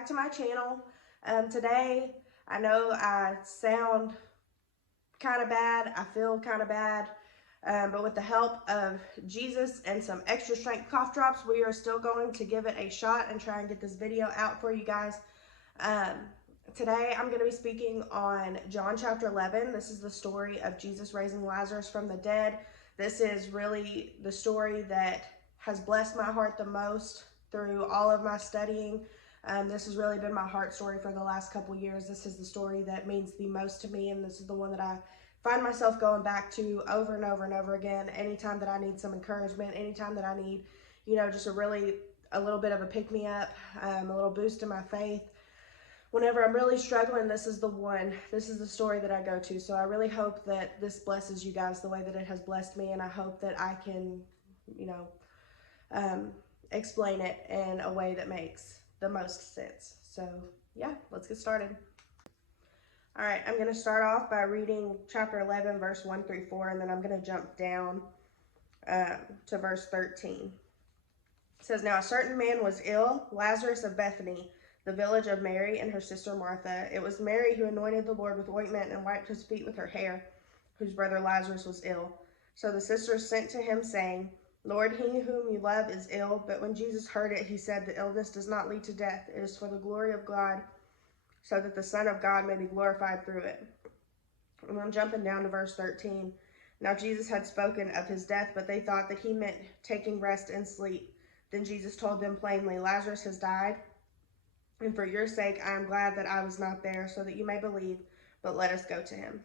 back to my channel. Today, I know I sound kind of bad, I feel kind of bad, but with the help of Jesus and some extra strength cough drops, we are still going to give it a shot and try and get this video out for you guys. Today, I'm going to be speaking on John chapter 11. This is the story of Jesus raising Lazarus from the dead. This is really the story that has blessed my heart the most through all of my studying. This has really been my heart story for the last couple years. This is the story that means the most to me, and this is the one that I find myself going back to over and over and over again anytime that I need some encouragement, anytime that I need, just a little bit of a pick-me-up, a little boost in my faith. Whenever I'm really struggling, this is the story that I go to. So I really hope that this blesses you guys the way that it has blessed me, and I hope that I can, explain it in a way that makes the most sense. So yeah, let's get started. All right, I'm going to start off by reading chapter 11, verse 1 through 4, and then I'm going to jump down to verse 13. It says, "Now a certain man was ill, Lazarus of Bethany, the village of Mary and her sister Martha. It was Mary who anointed the Lord with ointment and wiped his feet with her hair, whose brother Lazarus was ill. So the sisters sent to him, saying, 'Lord, he whom you love is ill.' But when Jesus heard it, he said, 'The illness does not lead to death. It is for the glory of God, so that the Son of God may be glorified through it.'" And I'm jumping down to verse 13. "Now Jesus had spoken of his death, but they thought that he meant taking rest and sleep. Then Jesus told them plainly, 'Lazarus has died, and for your sake I am glad that I was not there, so that you may believe, but let us go to him.'"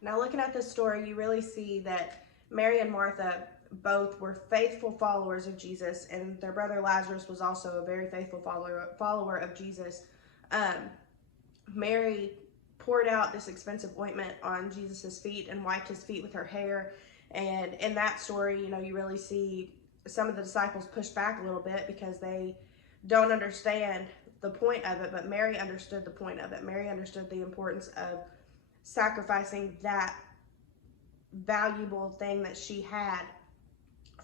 Now looking at this story, you really see that Mary and Martha both were faithful followers of Jesus, and their brother Lazarus was also a very faithful follower of Jesus. Mary poured out this expensive ointment on Jesus's feet and wiped his feet with her hair. And in that story, you really see some of the disciples push back a little bit because they don't understand the point of it, but Mary understood the point of it. Mary understood the importance of sacrificing that valuable thing that she had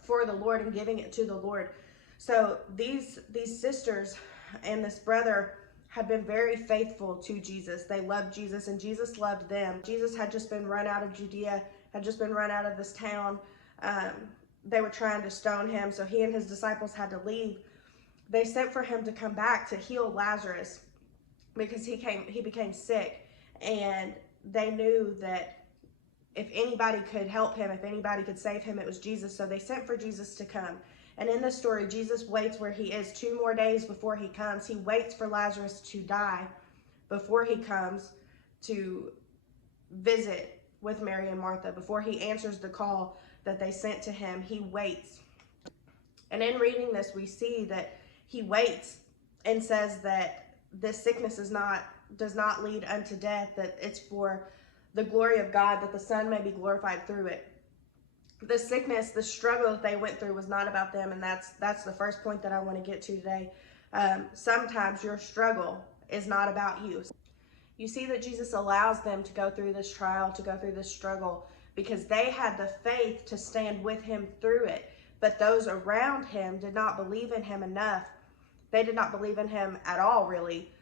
for the Lord and giving it to the Lord. So these sisters and this brother had been very faithful to Jesus. They loved Jesus and Jesus loved them. Jesus had just been run out of Judea, had just been run out of this town. They were trying to stone him, so he and his disciples had to leave. They sent for him to come back to heal Lazarus because he became sick, and they knew that if anybody could help him, if anybody could save him, it was Jesus. So they sent for Jesus to come. And in this story, Jesus waits where he is 2 more days before he comes. He waits for Lazarus to die before he comes to visit with Mary and Martha. Before he answers the call that they sent to him, he waits. And in reading this, we see that he waits and says that this sickness does not lead unto death, that it's for the glory of God, that the Son may be glorified through it. The sickness, the struggle that they went through was not about them, and that's the first point that I want to get to today. Sometimes your struggle is not about you. You see that Jesus allows them to go through this trial, to go through this struggle, because they had the faith to stand with him through it. But those around him did not believe in him enough. They did not believe in him at all, really.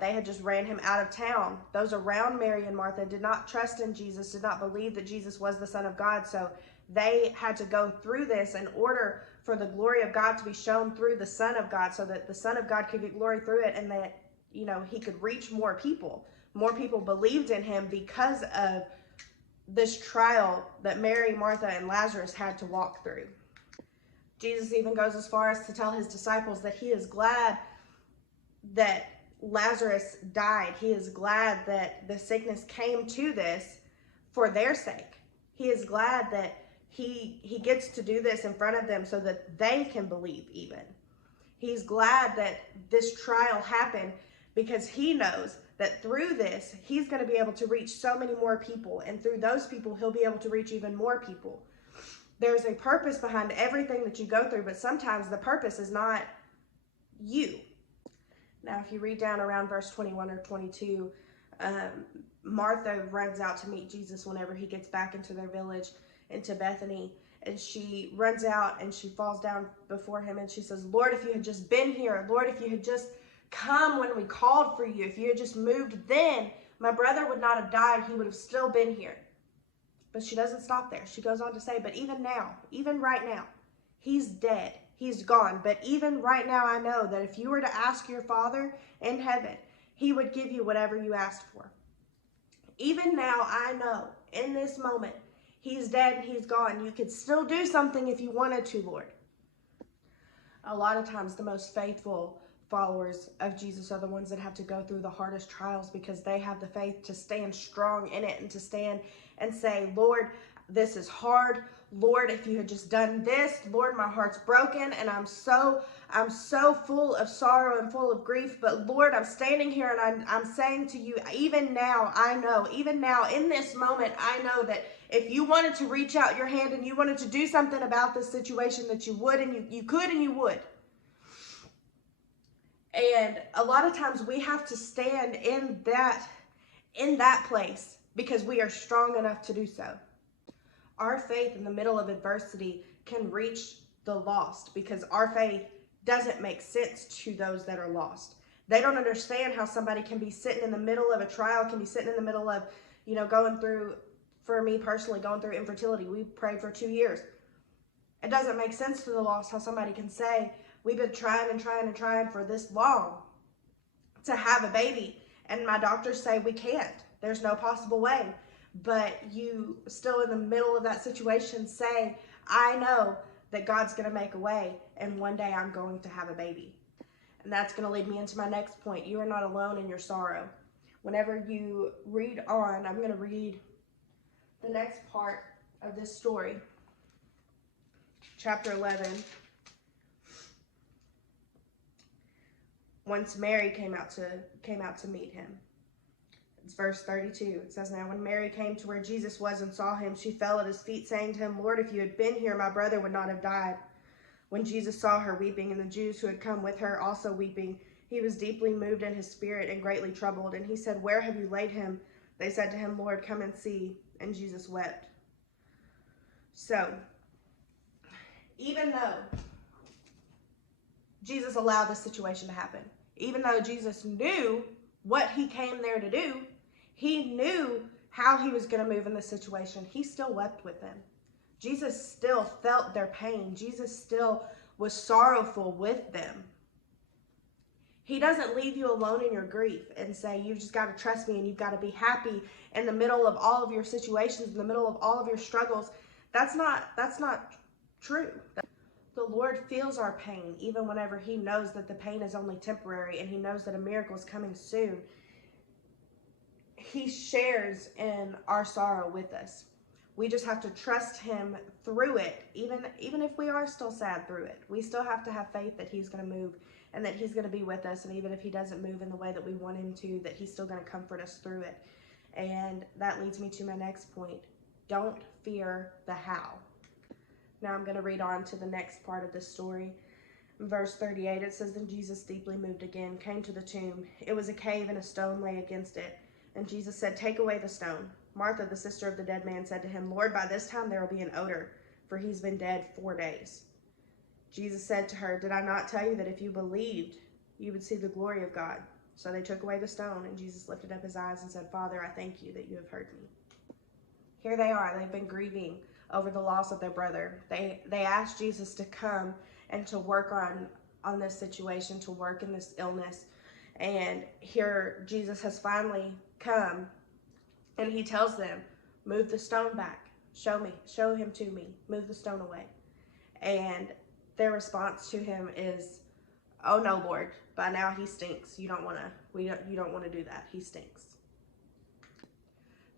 They had just ran him out of town. Those around Mary and Martha did not trust in Jesus, did not believe that Jesus was the Son of God. So they had to go through this in order for the glory of God to be shown through the Son of God, so that the Son of God could get glory through it, and that, he could reach more people. More people believed in him because of this trial that Mary, Martha, and Lazarus had to walk through. Jesus even goes as far as to tell his disciples that he is glad that Lazarus died. He is glad that the sickness came to this for their sake. He is glad that he gets to do this in front of them so that they can believe even. He's glad that this trial happened because he knows that through this, he's going to be able to reach so many more people. And through those people, he'll be able to reach even more people. There's a purpose behind everything that you go through, but sometimes the purpose is not you. Now, if you read down around verse 21 or 22, Martha runs out to meet Jesus whenever he gets back into their village, into Bethany. And she runs out and she falls down before him and she says, Lord, if you had just been here, Lord, if you had just come when we called for you, if you had just moved then, my brother would not have died. He would have still been here. But she doesn't stop there. She goes on to say, but even now, even right now, he's dead. He's gone. But even right now, I know that if you were to ask your Father in heaven, he would give you whatever you asked for. Even now, I know in this moment, he's dead and he's gone. You could still do something if you wanted to, Lord. A lot of times, the most faithful followers of Jesus are the ones that have to go through the hardest trials because they have the faith to stand strong in it and to stand and say, Lord, this is hard. Lord, if you had just done this, Lord, my heart's broken and I'm so full of sorrow and full of grief. But Lord, I'm standing here and I'm saying to you, even now, I know, even now in this moment, I know that if you wanted to reach out your hand and you wanted to do something about this situation, that you would and you could and you would. And a lot of times we have to stand in that place because we are strong enough to do so. Our faith in the middle of adversity can reach the lost because our faith doesn't make sense to those that are lost. They don't understand how somebody can be sitting in the middle of a trial, can be sitting in the middle of, going through, for me personally, going through infertility. We prayed for 2 years. It doesn't make sense to the lost how somebody can say, we've been trying and trying and trying for this long to have a baby. And my doctors say we can't. There's no possible way. But you still in the middle of that situation say, I know that God's going to make a way and one day I'm going to have a baby. And that's going to lead me into my next point. You are not alone in your sorrow. Whenever you read on, I'm going to read the next part of this story. Chapter 11. Once Mary came out to meet him. It's verse 32. It says, now when Mary came to where Jesus was and saw him, she fell at his feet, saying to him, Lord, if you had been here, my brother would not have died. When Jesus saw her weeping, and the Jews who had come with her also weeping, he was deeply moved in his spirit and greatly troubled. And he said, where have you laid him? They said to him, Lord, come and see. And Jesus wept. So, even though Jesus allowed this situation to happen, even though Jesus knew what he came there to do, he knew how he was going to move in this situation, he still wept with them. Jesus still felt their pain. Jesus still was sorrowful with them. He doesn't leave you alone in your grief and say, you've just got to trust me and you've got to be happy in the middle of all of your situations, in the middle of all of your struggles. That's not true. The Lord feels our pain, even whenever he knows that the pain is only temporary and he knows that a miracle is coming soon. He shares in our sorrow with us. We just have to trust him through it, even if we are still sad through it. We still have to have faith that he's going to move and that he's going to be with us. And even if he doesn't move in the way that we want him to, that he's still going to comfort us through it. And that leads me to my next point. Don't fear the how. Now I'm going to read on to the next part of this story. In verse 38, it says, then Jesus, deeply moved again, came to the tomb. It was a cave and a stone lay against it. And Jesus said, take away the stone. Martha, the sister of the dead man, said to him, Lord, by this time there will be an odor, for he's been dead 4 days. Jesus said to her, did I not tell you that if you believed, you would see the glory of God? So they took away the stone, and Jesus lifted up his eyes and said, Father, I thank you that you have heard me. Here they are. They've been grieving over the loss of their brother. They asked Jesus to come and to work on this situation, to work in this illness. And here Jesus has finally come, and he tells them, move the stone back. Show him to me. Move the stone away. And their response to him is, oh no, Lord, by now he stinks. You don't want to do that. He stinks.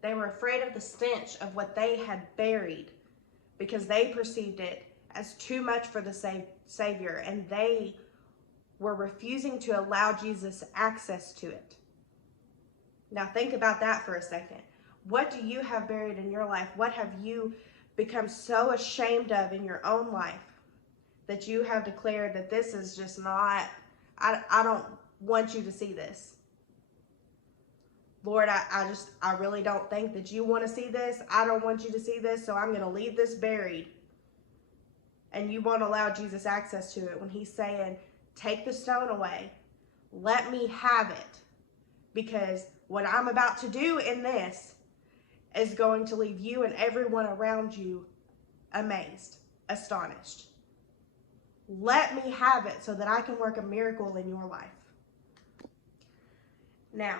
They were afraid of the stench of what they had buried because they perceived it as too much for the Savior, and they were refusing to allow Jesus access to it. Now think about that for a second. What do you have buried in your life? What have you become so ashamed of in your own life that you have declared that this is just not, I don't want you to see this. Lord, I really don't think that you want to see this. I don't want you to see this, so I'm going to leave this buried and you won't allow Jesus access to it, when he's saying, take the stone away, let me have it, because what I'm about to do in this is going to leave you and everyone around you amazed, astonished. Let me have it so that I can work a miracle in your life. Now,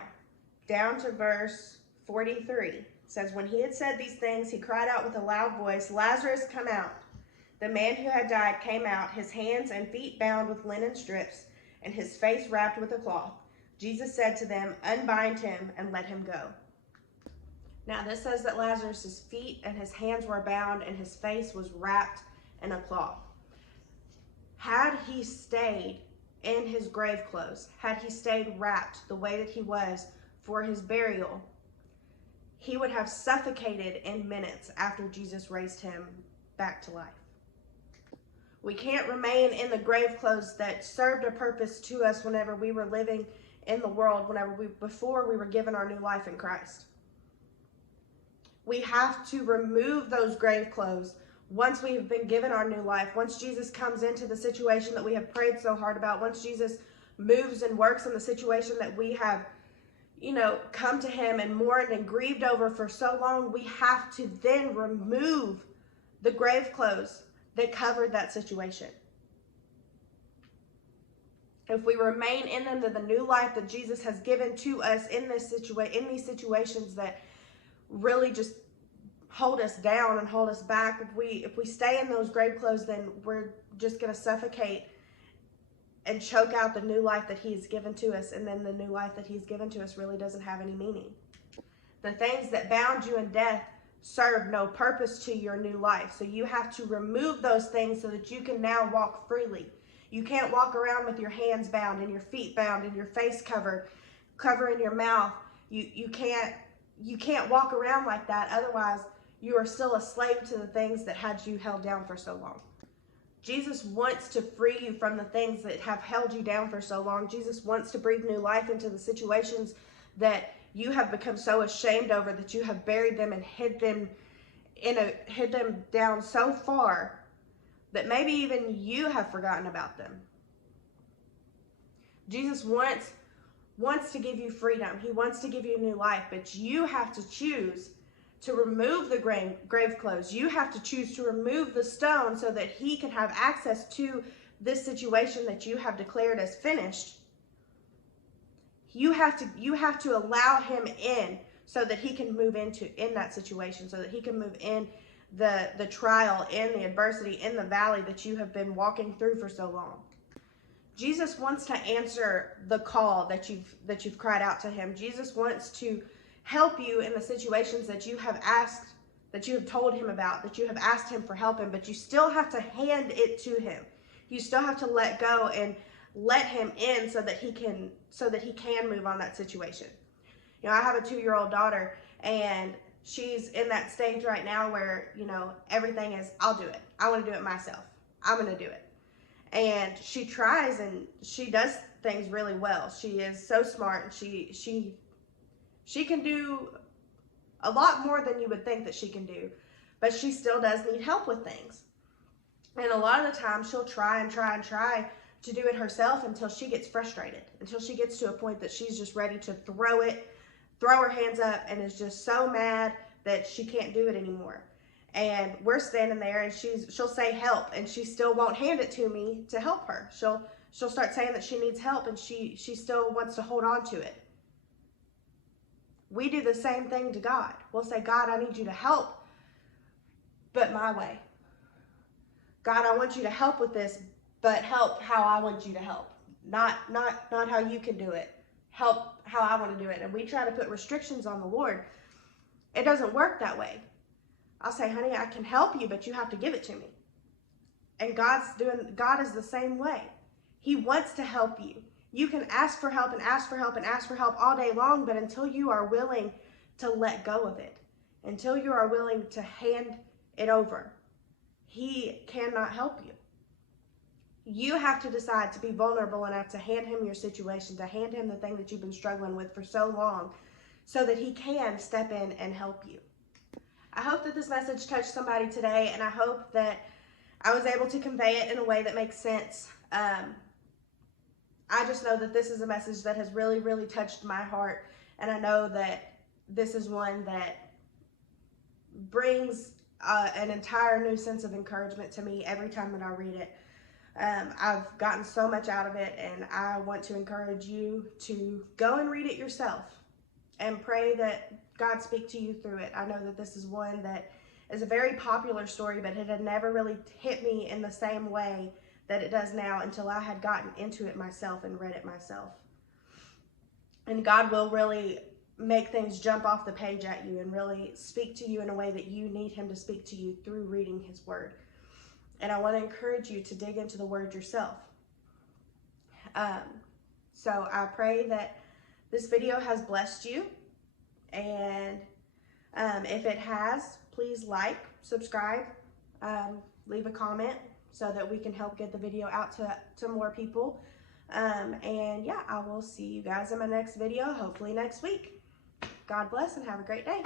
down to verse 43. It says, when he had said these things, he cried out with a loud voice, Lazarus, come out. The man who had died came out, his hands and feet bound with linen strips, and his face wrapped with a cloth. Jesus said to them, unbind him and let him go. Now this says that Lazarus' feet and his hands were bound and his face was wrapped in a cloth. Had he stayed in his grave clothes, had he stayed wrapped the way that he was for his burial, he would have suffocated in minutes after Jesus raised him back to life. We can't remain in the grave clothes that served a purpose to us whenever we were living in the world, before we were given our new life in Christ. We have to remove those grave clothes once we have been given our new life, once Jesus comes into the situation that we have prayed so hard about, once Jesus moves and works in the situation that we have, come to him and mourned and grieved over for so long, we have to then remove the grave clothes that covered that situation. If we remain in them, the new life that Jesus has given to us in these situations that really just hold us down and hold us back, if we stay in those grave clothes, then we're just going to suffocate and choke out the new life that he has given to us, and then the new life that he's given to us really doesn't have any meaning. The things that bound you in death serve no purpose to your new life, so you have to remove those things so that you can now walk freely. You can't walk around with your hands bound and your feet bound and your face covering your mouth. You can't walk around like that, otherwise you are still a slave to the things that had you held down for so long. Jesus wants to free you from the things that have held you down for so long. Jesus wants to breathe new life into the situations that you have become so ashamed over, that you have buried them and hid them down so far that maybe even you have forgotten about them. Jesus wants to give you freedom. He wants to give you a new life, but you have to choose to remove the grave clothes. You have to choose to remove the stone so that he can have access to this situation that you have declared as finished. You have to allow him in so that he can move in that situation, so that he can move in the trial, in the adversity, in the valley that you have been walking through for so long. Jesus wants to answer the call that you've cried out to him. Jesus wants to help you in the situations that you have asked, that you have told him about, that you have asked him for help in, but you still have to hand it to him. You still have to let go and let him in so that he can move on that situation. I have a 2-year-old daughter, and she's in that stage right now where, everything is, I'll do it. I want to do it myself. I'm going to do it. And she tries and she does things really well. She is so smart, and she can do a lot more than you would think that she can do, but she still does need help with things. And a lot of the time she'll try and try and try to do it herself until she gets frustrated, until she gets to a point that she's just ready to throw her hands up and is just so mad that she can't do it anymore. And we're standing there and she'll say help, and she still won't hand it to me to help her. She'll start saying that she needs help, and she still wants to hold on to it. We do the same thing to God. We'll say, God, I need you to help, but my way. God, I want you to help with this, but help how I want you to help. Not how you can do it. Help how I want to do it. And we try to put restrictions on the Lord. It doesn't work that way. I'll say, honey, I can help you, but you have to give it to me. And God is the same way. He wants to help you. You can ask for help and ask for help and ask for help all day long, but until you are willing to let go of it, until you are willing to hand it over, he cannot help you. You have to decide to be vulnerable enough to hand him your situation, to hand him the thing that you've been struggling with for so long, so that he can step in and help you. I hope that this message touched somebody today, and I hope that I was able to convey it in a way that makes sense. I just know that this is a message that has really, really touched my heart. And I know that this is one that brings an entire new sense of encouragement to me every time that I read it. I've gotten so much out of it, and I want to encourage you to go and read it yourself and pray that God speak to you through it. I know that this is one that is a very popular story, but it had never really hit me in the same way that it does now until I had gotten into it myself and read it myself. And God will really make things jump off the page at you and really speak to you in a way that you need him to speak to you through reading his word. And I want to encourage you to dig into the word yourself. So I pray that this video has blessed you. And if it has, please like, subscribe, leave a comment so that we can help get the video out to more people. And yeah, I will see you guys in my next video, hopefully next week. God bless and have a great day.